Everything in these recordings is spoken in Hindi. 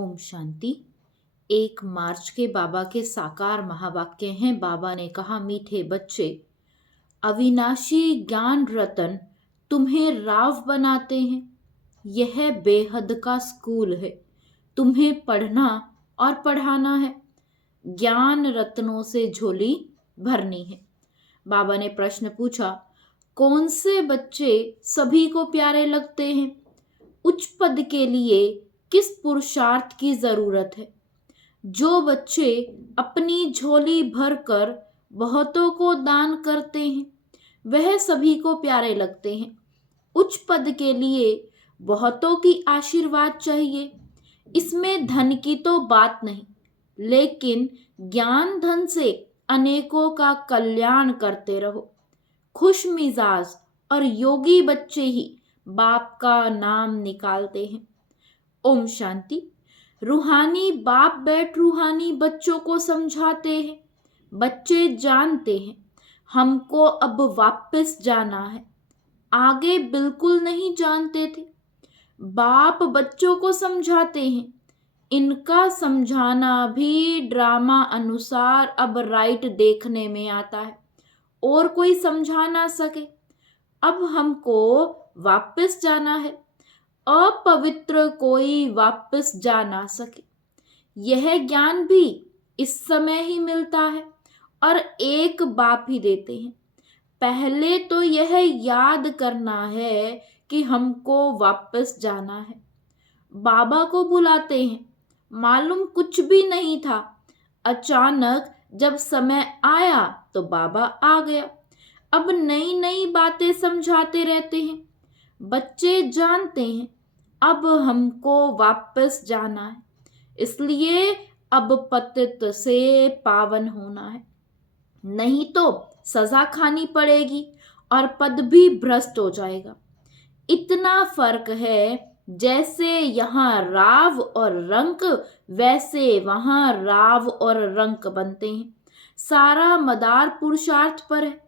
ओम शांति। 1 मार्च के बाबा के साकार महावाक्य हैं। बाबा ने कहा, मीठे बच्चे, अविनाशी ज्ञान रतन तुम्हें राव बनाते हैं। यह बेहद का स्कूल है। तुम्हें पढ़ना और पढ़ाना है। ज्ञान रत्नों से झोली भरनी है। बाबा ने प्रश्न पूछा, कौन से बच्चे सभी को प्यारे लगते हैं? उच्च पद के लिए किस पुरुषार्थ की जरूरत है? जो बच्चे अपनी झोली भरकर बहुतों को दान करते हैं, वह सभी को प्यारे लगते हैं। उच्च पद के लिए बहुतों की आशीर्वाद चाहिए। इसमें धन की तो बात नहीं, लेकिन ज्ञान धन से अनेकों का कल्याण करते रहो। खुश मिजाज और योगी बच्चे ही बाप का नाम निकालते हैं। ओम शांति। रूहानी बाप बैठ रूहानी बच्चों को समझाते हैं। बच्चे जानते हैं हमको अब वापस जाना है। आगे बिल्कुल नहीं जानते थे। बाप बच्चों को समझाते हैं। इनका समझाना भी ड्रामा अनुसार अब राइट देखने में आता है, और कोई समझा ना सके। अब हमको वापस जाना है। अपवित्र कोई वापस जा ना सके। यह ज्ञान भी इस समय ही मिलता है और एक बाप ही देते हैं। पहले तो यह याद करना है कि हमको वापस जाना है। बाबा को बुलाते हैं। मालूम कुछ भी नहीं था। अचानक जब समय आया तो बाबा आ गया। अब नई नई बातें समझाते रहते हैं। बच्चे जानते हैं अब हमको वापस जाना है, इसलिए अब पतित से पावन होना है, नहीं तो सजा खानी पड़ेगी और पद भी भ्रष्ट हो जाएगा। इतना फर्क है, जैसे यहाँ राव और रंक, वैसे वहाँ राव और रंक बनते हैं। सारा मदार पुरुषार्थ पर है।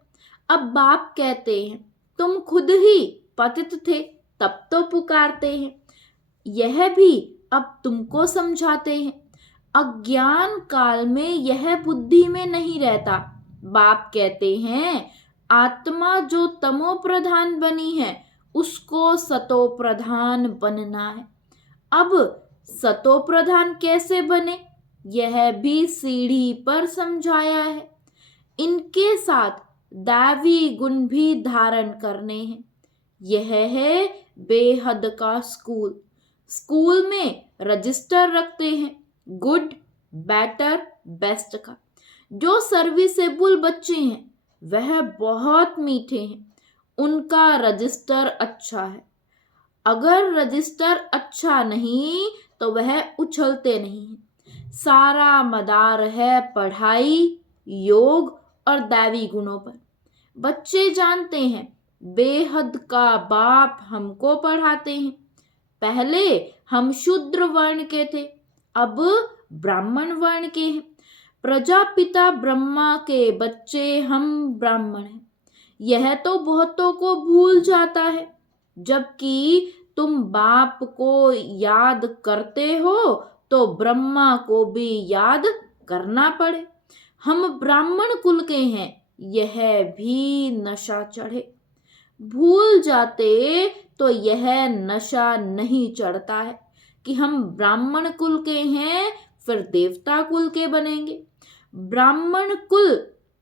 अब बाप कहते हैं, तुम खुद ही पतित थे, तब तो पुकारते हैं। यह भी अब तुमको समझाते हैं। अज्ञान काल में यह बुद्धि में नहीं रहता। बाप कहते हैं, आत्मा जो तमो प्रधान बनी है, उसको सतो प्रधान बनना है। अब सतो प्रधान कैसे बने, यह भी सीढ़ी पर समझाया है। इनके साथ दैवी गुण भी धारण करने हैं। यह है बेहद का स्कूल। स्कूल में रजिस्टर रखते हैं, गुड, बेटर, बेस्ट का। जो सर्विसेबल बच्चे हैं वह बहुत मीठे हैं। उनका रजिस्टर अच्छा है। अगर रजिस्टर अच्छा नहीं तो वह उछलते नहीं हैं। सारा मदार है पढ़ाई, योग और दैवी गुणों पर। बच्चे जानते हैं बेहद का बाप हमको पढ़ाते हैं। पहले हम शूद्र वर्ण के थे, अब ब्राह्मण वर्ण के हैं। प्रजापिता ब्रह्मा के बच्चे हम ब्राह्मण हैं। यह तो बहुतों को भूल जाता है, जबकि तुम बाप को याद करते हो तो ब्रह्मा को भी याद करना पड़े। हम ब्राह्मण कुल के हैं, यह भी नशा चढ़े। भूल जाते तो यह नशा नहीं चढ़ता है कि हम ब्राह्मण कुल के हैं, फिर देवता कुल के बनेंगे। ब्राह्मण कुल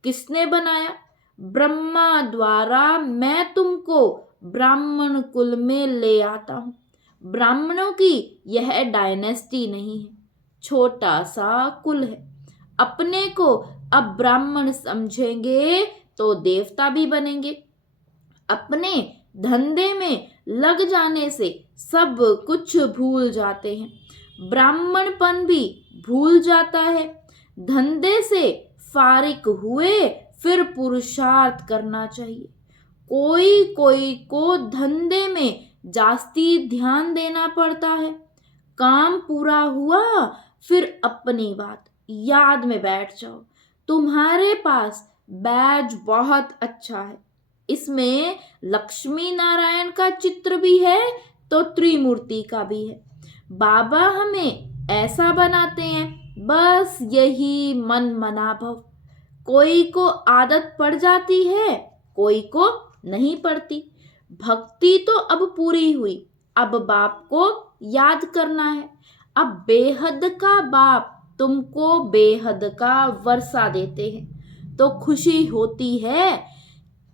किसने बनाया? ब्रह्मा द्वारा मैं तुमको ब्राह्मण कुल में ले आता हूं। ब्राह्मणों की यह डायनेस्टी नहीं है, छोटा सा कुल है। अपने को अब ब्राह्मण समझेंगे तो देवता भी बनेंगे। अपने धंधे में लग जाने से सब कुछ भूल जाते हैं। ब्राह्मणपन भी भूल जाता है। धंधे से फारिग हुए फिर पुरुषार्थ करना चाहिए। कोई कोई को धंधे में जास्ती ध्यान देना पड़ता है। काम पूरा हुआ फिर अपनी बात याद में बैठ जाओ। तुम्हारे पास बैज बहुत अच्छा है। इसमें लक्ष्मी नारायण का चित्र भी है तो त्रिमूर्ति का भी है। बाबा हमें ऐसा बनाते हैं, बस यही मन मना भव। कोई को आदत पड़ जाती है, कोई को नहीं पड़ती। भक्ति तो अब पूरी हुई, अब बाप को याद करना है। अब बेहद का बाप तुमको बेहद का वर्षा देते हैं तो खुशी होती है।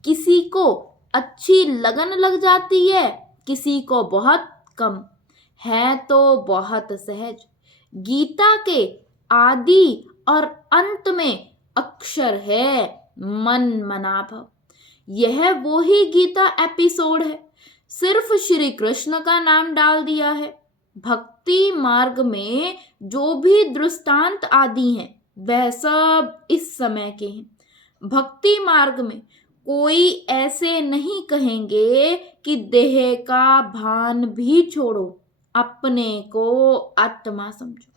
किसी को अच्छी लगन लग जाती है, किसी को बहुत कम, है तो बहुत सहज। गीता के आदि और अंत में अक्षर है मन मनाभव। यह वो ही गीता एपिसोड है, सिर्फ श्री कृष्ण का नाम डाल दिया है। भक्ति मार्ग में जो भी दृष्टांत आदि हैं वह सब इस समय के हैं। भक्ति मार्ग में कोई ऐसे नहीं कहेंगे कि देह का भान भी छोड़ो, अपने को आत्मा समझो।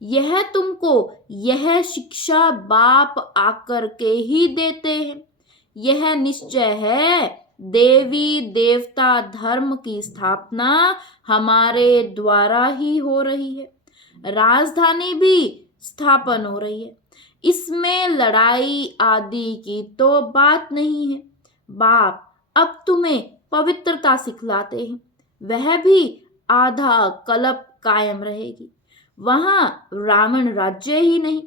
यह तुमको यह शिक्षा बाप आकर के ही देते हैं। यह निश्चय है देवी देवता धर्म की स्थापना हमारे द्वारा ही हो रही है, राजधानी भी स्थापन हो रही है। इसमें लड़ाई आदि की तो बात नहीं है। बाप अब तुम्हें पवित्रता सिखलाते हैं, वह भी आधा कल्प कायम रहेगी। वहां रावण राज्य ही नहीं,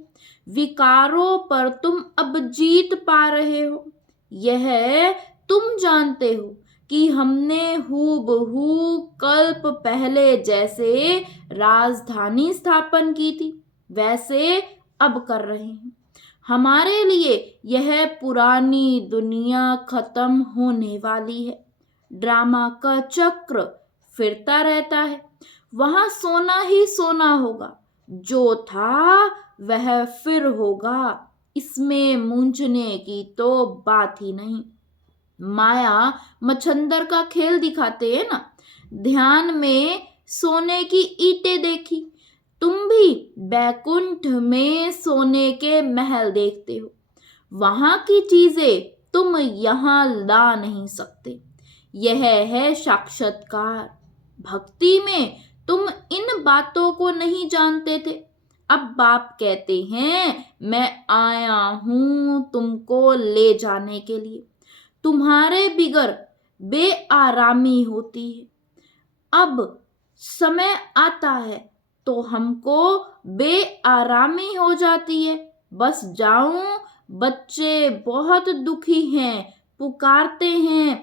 विकारों पर तुम अब जीत पा रहे हो। यह तुम जानते हो कि हमने हूबहू कल्प पहले जैसे राजधानी स्थापन की थी, वैसे अब कर रहे हैं। हमारे लिए यह पुरानी दुनिया खत्म होने वाली है। ड्रामा का चक्र फिरता रहता है, वहां सोना ही सोना होगा। जो था वह फिर होगा, इसमें मूंझने की तो बात ही नहीं। माया मच्छंदर का खेल दिखाते हैं ना। ध्यान में सोने की ईंटें देखी, तुम भी बैकुंठ में सोने के महल देखते हो। वहां की चीजें तुम यहां ला नहीं सकते। यह है साक्षात्कार। भक्ति में तुम इन बातों को नहीं जानते थे। अब बाप कहते हैं मैं आया हूं तुमको ले जाने के लिए। तुम्हारे बिगर बेआरामी होती है। अब समय आता है तो हमको बेआरामी हो जाती है। बस जाऊं, बच्चे बहुत दुखी हैं, पुकारते हैं,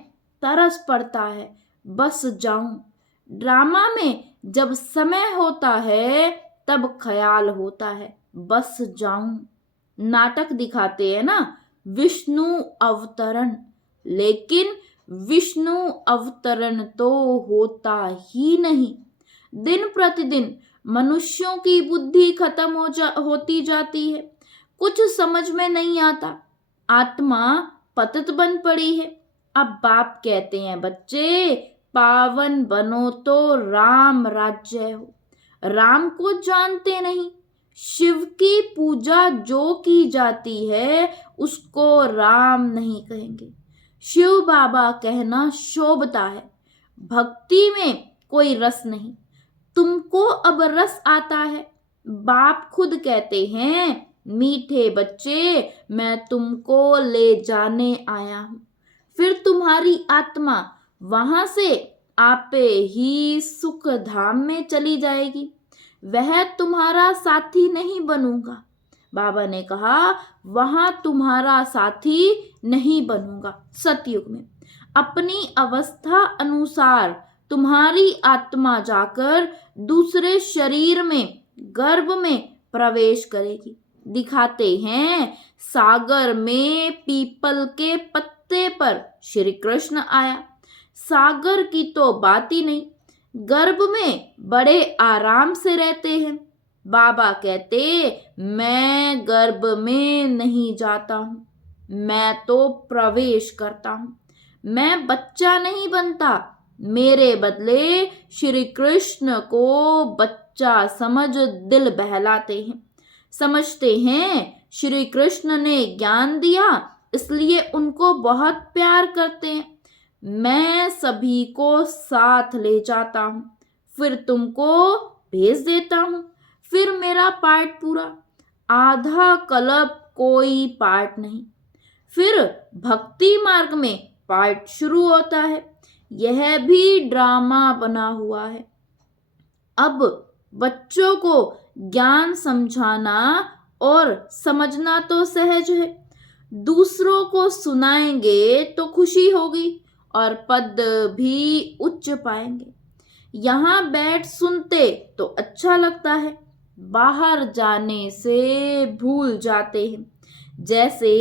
तरस पड़ता है, बस जाऊं। ड्रामा में जब समय होता है तब ख्याल होता है बस जाऊं। नाटक दिखाते हैं ना विष्णु अवतरण, लेकिन विष्णु अवतरण तो होता ही नहीं। दिन प्रतिदिन मनुष्यों की बुद्धि खत्म होती जाती है। कुछ समझ में नहीं आता, आत्मा पतित बन पड़ी है। अब बाप कहते हैं बच्चे पावन बनो तो राम राज्य हो। राम को जानते नहीं। शिव की पूजा जो की जाती है उसको राम नहीं कहेंगे। शिव बाबा कहना शोभता है। भक्ति में कोई रस नहीं, तुमको अब रस आता है। बाप खुद कहते हैं मीठे बच्चे मैं तुमको ले जाने आया हूं। फिर तुम्हारी आत्मा वहां से आपे ही सुख धाम में चली जाएगी। वह तुम्हारा साथी नहीं बनूंगा। बाबा ने कहा वहां तुम्हारा साथी नहीं बनूंगा। सतयुग में अपनी अवस्था अनुसार तुम्हारी आत्मा जाकर दूसरे शरीर में गर्भ में प्रवेश करेगी। दिखाते हैं सागर में पीपल के पत्ते पर श्री कृष्ण आया। सागर की तो बात ही नहीं, गर्भ में बड़े आराम से रहते हैं। बाबा कहते मैं गर्भ में नहीं जाता हूं, मैं तो प्रवेश करता हूं। मैं बच्चा नहीं बनता, मेरे बदले श्री कृष्ण को बच्चा समझ दिल बहलाते हैं। समझते हैं श्री कृष्ण ने ज्ञान दिया इसलिए उनको बहुत प्यार करते हैं। मैं सभी को साथ ले जाता हूं, फिर तुमको भेज देता हूं। फिर मेरा पार्ट पूरा, आधा कल्प कोई पार्ट नहीं। फिर भक्ति मार्ग में पार्ट शुरू होता है, यह भी ड्रामा बना हुआ है। अब बच्चों को ज्ञान समझाना और समझना तो सहज है, दूसरों को सुनाएंगे तो खुशी होगी और पद भी उच्च पाएंगे। यहाँ बैठ सुनते तो अच्छा लगता है, बाहर जाने से भूल जाते हैं। जैसे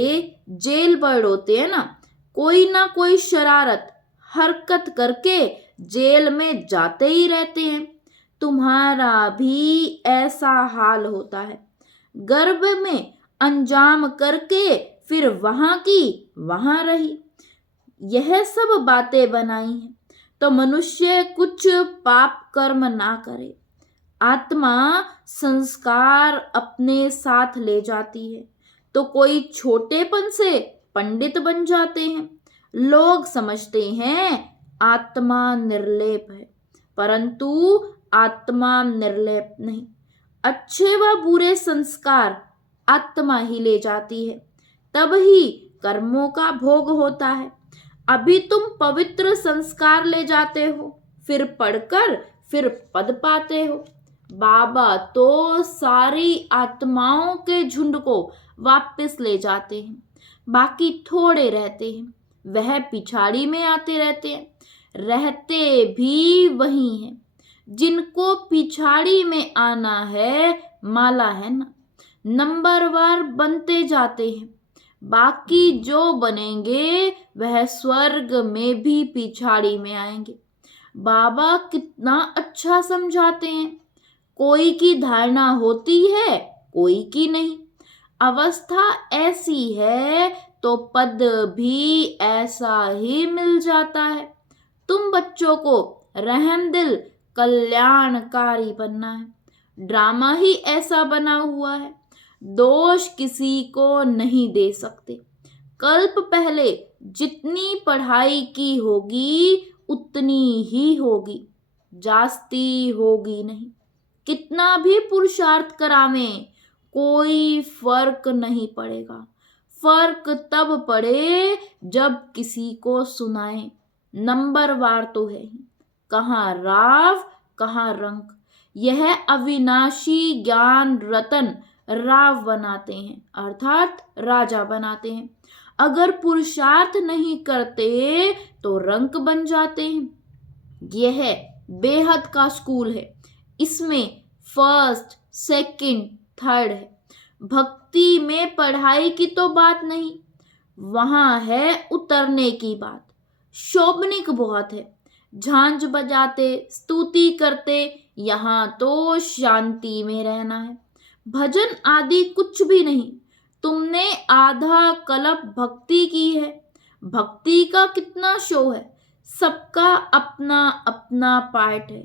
जेल बर्ड होते हैं ना कोई शरारत हरकत करके जेल में जाते ही रहते हैं। तुम्हारा भी ऐसा हाल होता है, गर्भ में अंजाम करके फिर वहां की वहां रही। यह सब बातें बनाई हैं तो मनुष्य कुछ पाप कर्म ना करे। आत्मा संस्कार अपने साथ ले जाती है तो कोई छोटेपन से पंडित बन जाते हैं। लोग समझते हैं आत्मा निर्लेप है, परंतु आत्मा निर्लेप नहीं। अच्छे व बुरे संस्कार आत्मा ही ले जाती है, तब ही कर्मों का भोग होता है। अभी तुम पवित्र संस्कार ले जाते हो, फिर पढ़कर फिर पद पाते हो। बाबा तो सारी आत्माओं के झुंड को वापस ले जाते हैं, बाकी थोड़े रहते हैं, वह पिछाड़ी में आते रहते हैं, रहते भी वही हैं। जिनको पिछाड़ी में आना है, माला है ना, नंबरवार बनते जाते हैं। बाकी जो बनेंगे वह स्वर्ग में भी पिछाड़ी में आएंगे। बाबा कितना अच्छा समझाते हैं। कोई की धारणा होती है, कोई की नहीं। अवस्था ऐसी है तो पद भी ऐसा ही मिल जाता है। तुम बच्चों को रहमदिल कल्याणकारी बनना है। ड्रामा ही ऐसा बना हुआ है, दोष किसी को नहीं दे सकते। कल्प पहले जितनी पढ़ाई की होगी उतनी ही होगी, जास्ती होगी नहीं। कितना भी पुरुषार्थ करावें कोई फर्क नहीं पड़ेगा। फर्क तब पड़े जब किसी को सुनाए। नंबरवार तो है ही, कहाँ राव कहाँ रंक। यह अविनाशी ज्ञान रतन राव बनाते हैं, अर्थात राजा बनाते हैं। अगर पुरुषार्थ नहीं करते तो रंक बन जाते हैं। यह बेहद का स्कूल है, इसमें फर्स्ट सेकंड थर्ड है। भक्ति में पढ़ाई की तो बात नहीं, वहां है उतरने की बात। शोभनिक बहुत है, झांझ बजाते स्तुति करते, यहाँ तो शांति में रहना है। भजन आदि कुछ भी नहीं। तुमने आधा कल्प भक्ति की है, भक्ति का कितना शो है। सबका अपना अपना पार्ट है,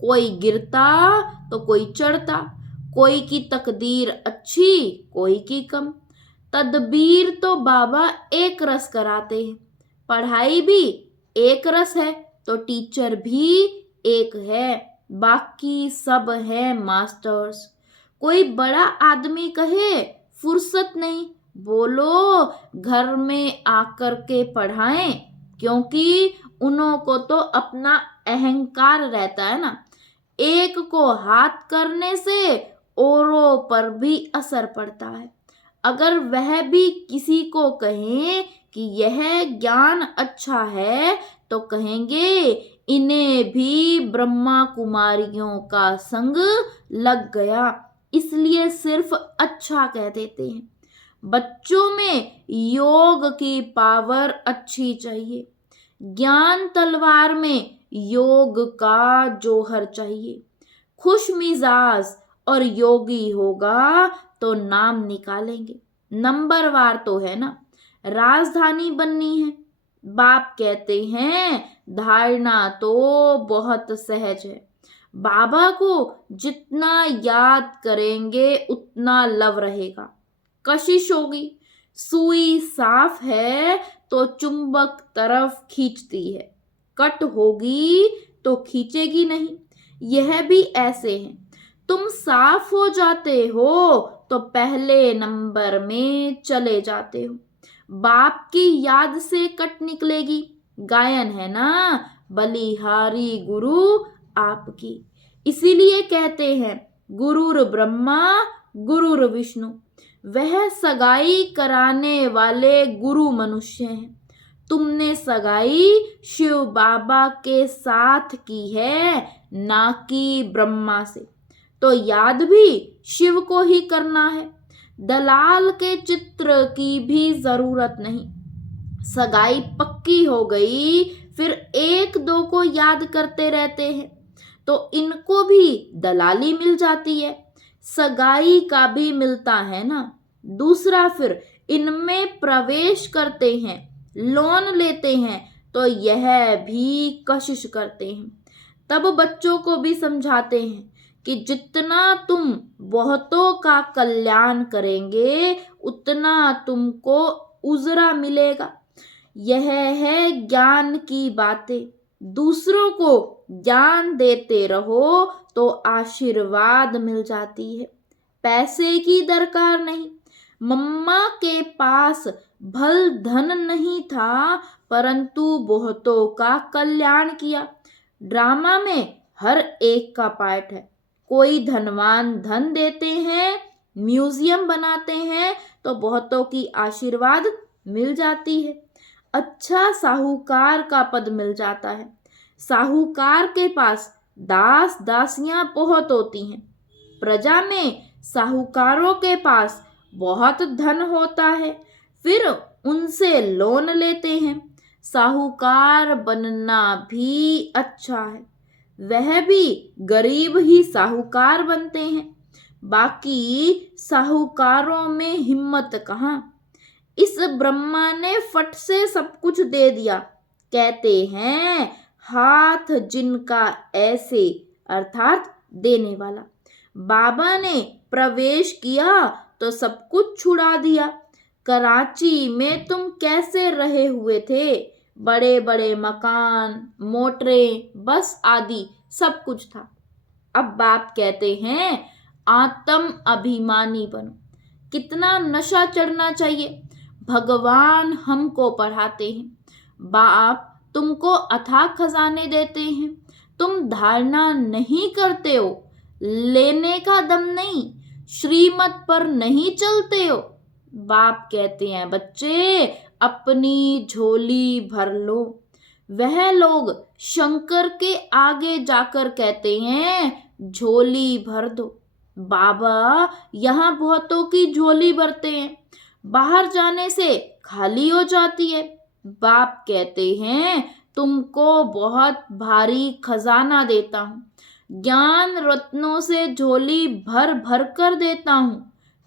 कोई गिरता तो कोई चढ़ता, कोई की तकदीर अच्छी कोई की कम। तदबीर तो बाबा एक रस कराते हैं, पढ़ाई भी एक रस है तो टीचर भी एक है, बाकी सब है मास्टर्स। कोई बड़ा आदमी कहे फुर्सत नहीं, बोलो घर में आकर के पढ़ाएं, क्योंकि उन्हों को तो अपना अहंकार रहता है ना। एक को हाथ करने से औरों पर भी असर पड़ता है। अगर वह भी किसी को कहें कि यह ज्ञान अच्छा है तो कहेंगे इन्हें भी ब्रह्मा कुमारियों का संग लग गया, इसलिए सिर्फ अच्छा कह देते हैं। बच्चों में योग की पावर अच्छी चाहिए, ज्ञान तलवार में योग का जोहर चाहिए। खुश मिजाज और योगी होगा तो नाम निकालेंगे। नंबरवार तो है ना, राजधानी बननी है। बाप कहते हैं धारणा तो बहुत सहज है, बाबा को जितना याद करेंगे उतना लव रहेगा। कशिश होगी, सुई साफ है तो चुंबक तरफ खींचती है, कट होगी तो खींचेगी नहीं। यह भी ऐसे है, तुम साफ हो जाते हो तो पहले नंबर में चले जाते हो। बाप की याद से कट निकलेगी, गायन है ना, बलिहारी गुरु आपकी। इसीलिए कहते हैं गुरुर ब्रह्मा गुरुर विष्णु। वह सगाई कराने वाले गुरु मनुष्य हैं। तुमने सगाई शिव बाबा के साथ की है, ना कि ब्रह्मा से। तो याद भी शिव को ही करना है। दलाल के चित्र की भी जरूरत नहीं। सगाई पक्की हो गई, फिर एक दो को याद करते रहते हैं तो इनको भी दलाली मिल जाती है, सगाई का भी मिलता है ना। दूसरा, फिर इनमें प्रवेश करते हैं, लोन लेते हैं तो यह भी कशिश करते हैं। तब बच्चों को भी समझाते हैं कि जितना तुम बहुतों का कल्याण करेंगे उतना तुमको उजरा मिलेगा। यह है ज्ञान की बातें। दूसरों को ज्ञान देते रहो तो आशीर्वाद मिल जाती है, पैसे की दरकार नहीं। मम्मा के पास भल धन नहीं था, परंतु बहुतों का कल्याण किया। ड्रामा में हर एक का पार्ट है। कोई धनवान धन देते हैं, म्यूजियम बनाते हैं तो बहुतों की आशीर्वाद मिल जाती है। अच्छा साहूकार का पद मिल जाता है। साहूकार के पास दास दासियां बहुत होती हैं। प्रजा में साहूकारों के पास बहुत धन होता है, फिर उनसे लोन लेते हैं। साहूकार बनना भी अच्छा है, वह भी गरीब ही साहूकार बनते हैं। बाकी साहूकारों में हिम्मत कहाँ। इस ब्रह्मा ने फट से सब कुछ दे दिया। कहते हैं हाथ जिनका ऐसे, अर्थात देने वाला। बाबा ने प्रवेश किया तो सब कुछ छुड़ा दिया। कराची में तुम कैसे रहे हुए थे? बड़े बड़े मकान, मोटरें, बस आदि सब कुछ था। अब बाप कहते हैं आत्म अभिमानी बनो। कितना नशा चढ़ना चाहिए। भगवान हमको पढ़ाते हैं, बाप तुमको अथाह खजाने देते हैं, तुम धारणा नहीं करते हो, लेने का दम नहीं, श्रीमत पर नहीं चलते हो। बाप कहते हैं बच्चे अपनी झोली भर लो। वह लोग शंकर के आगे जाकर कहते हैं झोली भर दो। बाबा यहाँ बहुतों की झोली भरते हैं, बाहर जाने से खाली हो जाती है। बाप कहते हैं तुमको बहुत भारी खजाना देता हूं, ज्ञान रत्नों से झोली भर भर कर देता हूं,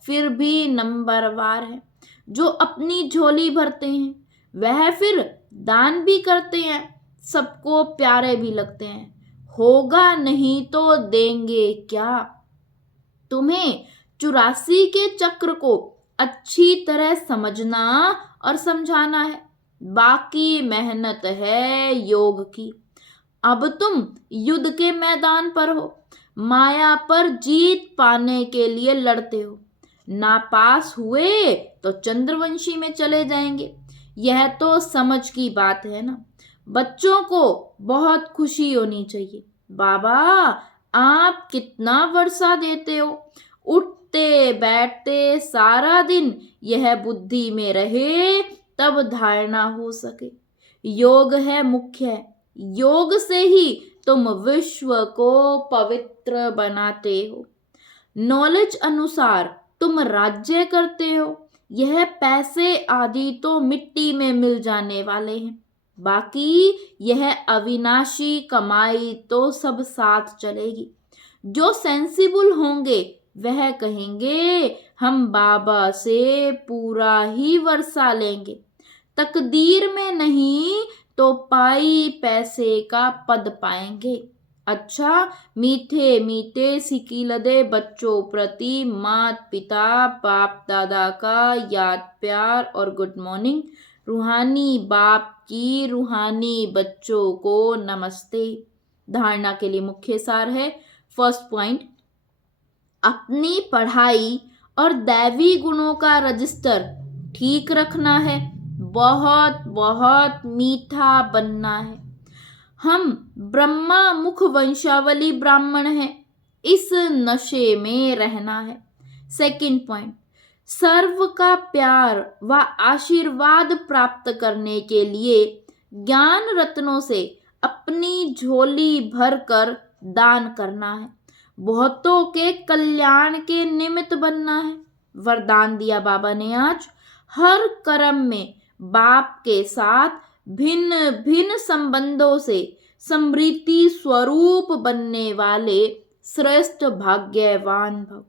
फिर भी नंबरवार है। जो अपनी झोली भरते हैं वह फिर दान भी करते हैं, सबको प्यारे भी लगते हैं। होगा नहीं तो देंगे क्या। तुम्हें 84 के चक्र को अच्छी तरह समझना और समझाना है। बाकी मेहनत है योग की। अब तुम युद्ध के मैदान पर हो, माया पर जीत पाने के लिए लड़ते हो। नापास हुए तो चंद्रवंशी में चले जाएंगे। यह तो समझ की बात है ना। बच्चों को बहुत खुशी होनी चाहिए। बाबा आप कितना वर्षा देते हो, उठते बैठते सारा दिन यह बुद्धि में रहे तब धारणा हो सके। योग है मुख्य है। योग से ही तुम विश्व को पवित्र बनाते हो। नॉलेज अनुसार तुम राज्य करते हो। यह पैसे आदि तो मिट्टी में मिल जाने वाले हैं, बाकी यह अविनाशी कमाई तो सब साथ चलेगी। जो सेंसिबल होंगे वह कहेंगे हम बाबा से पूरा ही वर्षा लेंगे। तकदीर में नहीं तो पाई पैसे का पद पाएंगे। अच्छा मीठे मीठे सिकीलदे बच्चों प्रति माता पिता बाप दादा का याद प्यार और गुड मॉर्निंग। रूहानी बाप की रूहानी बच्चों को नमस्ते। धारणा के लिए मुख्य सार है। फर्स्ट पॉइंट, अपनी पढ़ाई और दैवी गुणों का रजिस्टर ठीक रखना है, बहुत बहुत मीठा बनना है। हम ब्रह्मा मुख वंशावली ब्राह्मण हैं, इस नशे में रहना है। सेकंड पॉइंट, सर्व का प्यार व आशीर्वाद प्राप्त करने के लिए ज्ञान रत्नों से अपनी झोली भरकर दान करना है, बहुतों के कल्याण के निमित्त बनना है। वरदान दिया बाबा ने आज, हर कर्म में बाप के साथ भिन्न भिन्न संबंधों से समृद्धि स्वरूप बनने वाले श्रेष्ठ भाग्यवान भव।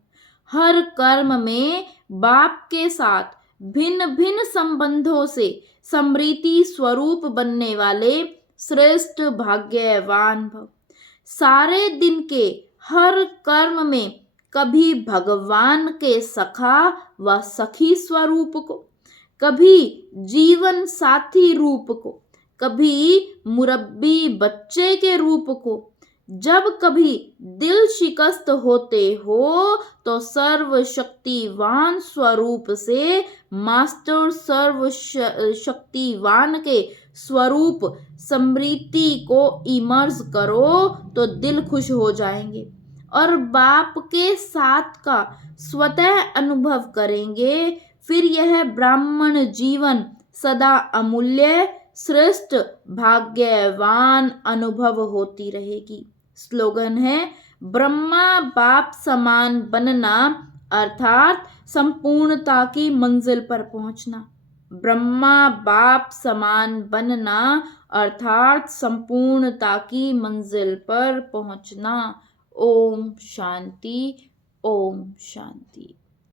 हर कर्म में बाप के साथ भिन्न भिन्न संबंधों से समृद्धि स्वरूप बनने वाले श्रेष्ठ भाग्यवान भव। सारे दिन के हर कर्म में कभी भगवान के सखा व सखी स्वरूप को, कभी जीवन साथी रूप को, कभी मुरब्बी बच्चे के रूप को, जब कभी दिल शिकस्त होते हो तो सर्वशक्तिवान स्वरूप से मास्टर सर्व शक्तिवान के स्वरूप समृद्धि को इमर्ज करो तो दिल खुश हो जाएंगे और बाप के साथ का स्वतः अनुभव करेंगे। फिर यह ब्राह्मण जीवन सदा अमूल्य श्रेष्ठ भाग्यवान अनुभव होती रहेगी। स्लोगन है, ब्रह्मा बाप समान बनना अर्थात संपूर्णता की मंजिल पर पहुंचना। ब्रह्मा बाप समान बनना अर्थात संपूर्णता की मंजिल पर पहुंचना। ओम शांति, ओम शांति।